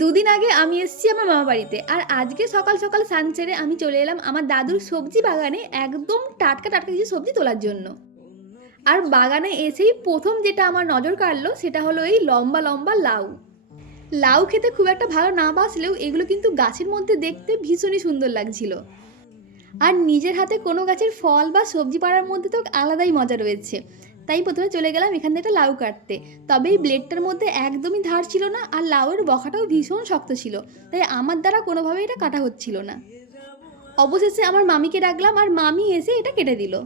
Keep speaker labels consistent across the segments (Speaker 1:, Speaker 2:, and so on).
Speaker 1: দুদিন আগে আমি এসেছি আমার মামা বাড়িতে, আর আজকে সকাল সকাল সান ছেড়ে আমি চলে এলাম আমার দাদুর সবজি বাগানে একদম টাটকা টাটকা কিছু সবজি তোলার জন্য। আর বাগানে এসেই প্রথম যেটা আমার নজর কাড়লো সেটা হলো এই লম্বা লম্বা লাউ। লাউ খেতে খুব একটা ভালো না বাসলেও এগুলো কিন্তু গাছের মধ্যে দেখতে ভীষণই সুন্দর লাগছিল। আর নিজের হাতে কোনো গাছের ফল বা সবজি পাড়ার মধ্যে তো আলাদাই মজা রয়েছে। তাই প্রথমে চলে গেলাম এখান থেকে লাউ কাটতে। তবে এই ব্লেডটার মধ্যে একদমই ধার ছিল না আর লাউয়ের বখাটাও ভীষণ শক্ত ছিল তাই আমার দ্বারা কোনোভাবেই এটা কাটা হচ্ছিল না। অবশেষে আমার মামিকে ডাকলাম আর মামি এসে এটা কেটে দিল।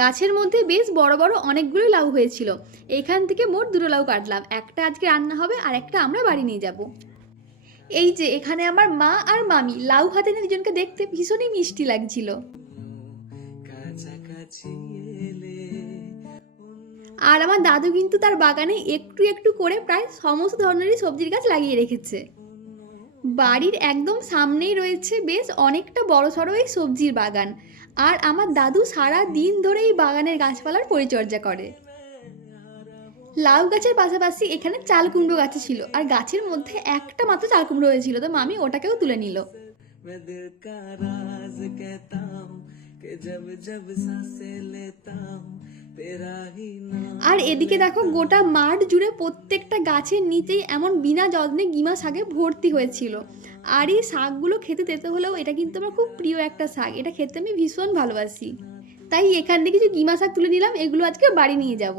Speaker 1: গাছের মধ্যে বেশ বড় বড় অনেকগুলো লাউ হয়েছিল। এখান থেকে মোট দুটো লাউ কাটলাম একটা আজকে রান্না হবে আর একটা আমরা বাড়ি নিয়ে যাব। এই যে এখানে আমার মা আর মামি, লাউ হাতে নিয়ে দুজনকে দেখতে ভীষণই মিষ্টি লাগছিল। আর আমার দাদু কিন্তু তার বাগানে একটু একটু করে প্রায় সমস্ত ধরনেরই সবজির গাছ লাগিয়ে রেখেছে। বাড়ির একদম সামনেই রয়েছে বেশ অনেকটা বড় সড়ো এই সবজির বাগান। আর আমার দাদু সারা দিন ধরে এই বাগানের গাছপালার পরিচর্যা করে। লাউ গাছের পাশাপাশি এখানে চাল কুমড়ো গাছে ছিল। আর গাছের মধ্যে একটা মাত্র চাল কুমড়ো হয়েছিল তো মামি ওটাকেও তুলে নিল। আর এদিকে দেখো গোটা মাঠ জুড়ে প্রত্যেকটা গাছের নিচেই এমন বিনা যত্নে গিমা শাকে ভর্তি হয়েছিল। আর এই শাকগুলো খেতে তেতে হলেও এটা কিন্তু আমার খুব প্রিয় একটা শাক। এটা খেতে আমি ভীষণ ভালোবাসি। তাই এখান থেকে কিছু গিমা শাক তুলে নিলাম এগুলো আজকে বাড়ি নিয়ে যাব।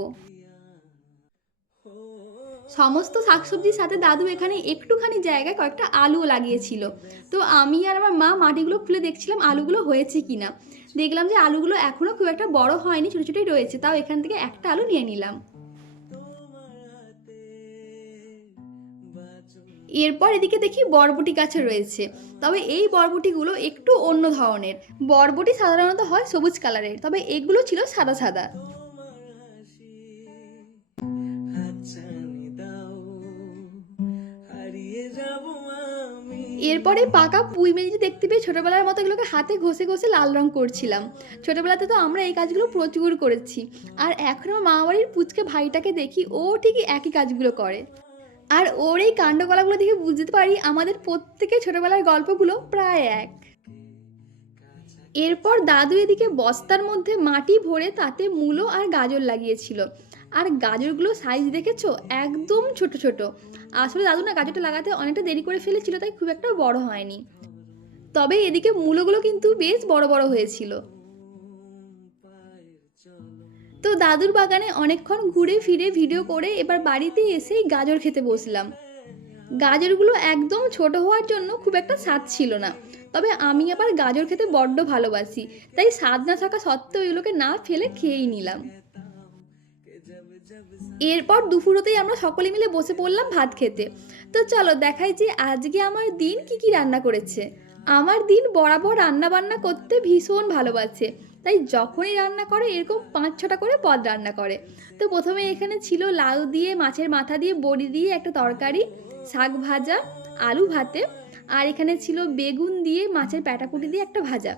Speaker 1: সমস্ত শাকসবজির সাথে দাদু এখানে একটুখানি জায়গায় কয়েকটা আলুও লাগিয়েছিল। তো আমি আর আমার মা মাটিগুলো খুলে দেখছিলাম আলুগুলো হয়েছে কিনা। দেখলাম যে আলুগুলো এখনও খুব একটা বড় হয়নি, ছোটো ছোটোই রয়েছে, তাও এখান থেকে একটা আলু নিয়ে নিলাম। এরপর এদিকে দেখি বরবটি গাছে রয়েছে, তবে এই বরবটিগুলো একটু অন্য ধরনের। বরবটি সাধারণত হয় সবুজ কালারের, তবে এগুলো ছিল সাদা সাদা। এরপরে পাকা পুঁই মেজি দেখতে পেয়ে ছোটোবেলার মতো এগুলোকে হাতে ঘষে ঘষে লাল রং করছিলাম। ছোটোবেলাতে তো আমরা এই কাজগুলো প্রচুর করেছি। আর এখন আমার মামাবাড়ির পুচকে ভাইটাকে দেখি, ও ঠিকই একই কাজগুলো করে। আর ওর এই কাণ্ডকলাগুলো দেখে বুঝতে পারি আমাদের প্রত্যেকে ছোটোবেলার গল্পগুলো প্রায় এক। এরপর দাদু এদিকে বস্তার মধ্যে মাটি ভরে তাতে মূলো আর গাজর লাগিয়েছিল। আর গাজরগুলো সাইজ দেখেছ? একদম ছোট ছোট। আসলে দাদু না গাজরটা লাগাতে অনেকটা দেরি করে ফেলেছিল, তাই খুব একটা বড় হয়নি। তবে এদিকে মূলগুলো কিন্তু বেশ বড় বড় হয়েছিল। তো দাদুর বাগানে অনেকক্ষণ ঘুরে ফিরে ভিডিও করে এবার বাড়িতে এসেই গাজর খেতে বসলাম। গাজরগুলো একদম ছোট হওয়ার জন্য খুব একটা স্বাদ ছিল না। তবে আমি আবার গাজর খেতে বড্ড ভালোবাসি, তাই স্বাদ না থাকা সত্ত্বেও এগুলোকে না ফেলে খেয়েই নিলাম। এরপর দুপুরতেই আমরা সকলে মিলে বসে পড়লাম ভাত খেতে। তো চলো দেখাই যে আজকে আমার দিন কি কি রান্না করেছে। আমার দিন বরাবর রান্না বান্না করতে ভীষণ ভালোবাসে। তাই যখনই রান্না করে এরকম পাঁচ ছটা করে পদ রান্না করে। তো প্রথমে এখানে ছিল লাউ দিয়ে, মাছের মাথা দিয়ে, বড়ি দিয়ে একটা তরকারি, শাক ভাজা, আলু ভাতে। আর এখানে ছিল বেগুন দিয়ে, মাছের প্যাটাকুটি দিয়ে একটা ভাজা।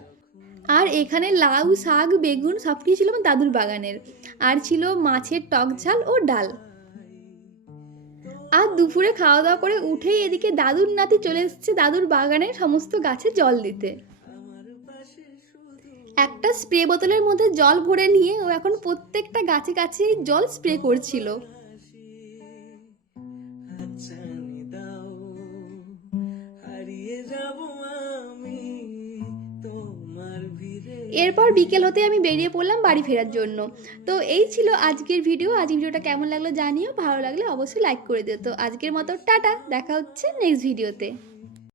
Speaker 1: আর এখানে লাউ, শাক, বেগুন সব কিছু ছিল আমার দাদুর বাগানের। আর ছিল মাছের টক ঝাল ও ডাল। আর দুপুরে খাওয়া দাওয়া করে উঠেই এদিকে দাদুর নাতি চলে এসছে দাদুর বাগানের সমস্ত গাছে জল দিতে। একটা স্প্রে বোতলের মধ্যে জল ভরে নিয়ে ও এখন প্রত্যেকটা গাছে গাছে জল স্প্রে করছিল। এরপর বিকেল হতে আমি বেরিয়ে পড়লাম বাড়ি ফেরার জন্য। তো এই ছিল আজকের ভিডিও আজ ভিডিওটা কেমন লাগল জানিও। ভালো লাগলে অবশ্যই লাইক করে দিও। তো আজকের মতো টাটা। দেখা হচ্ছে নেক্সট ভিডিওতে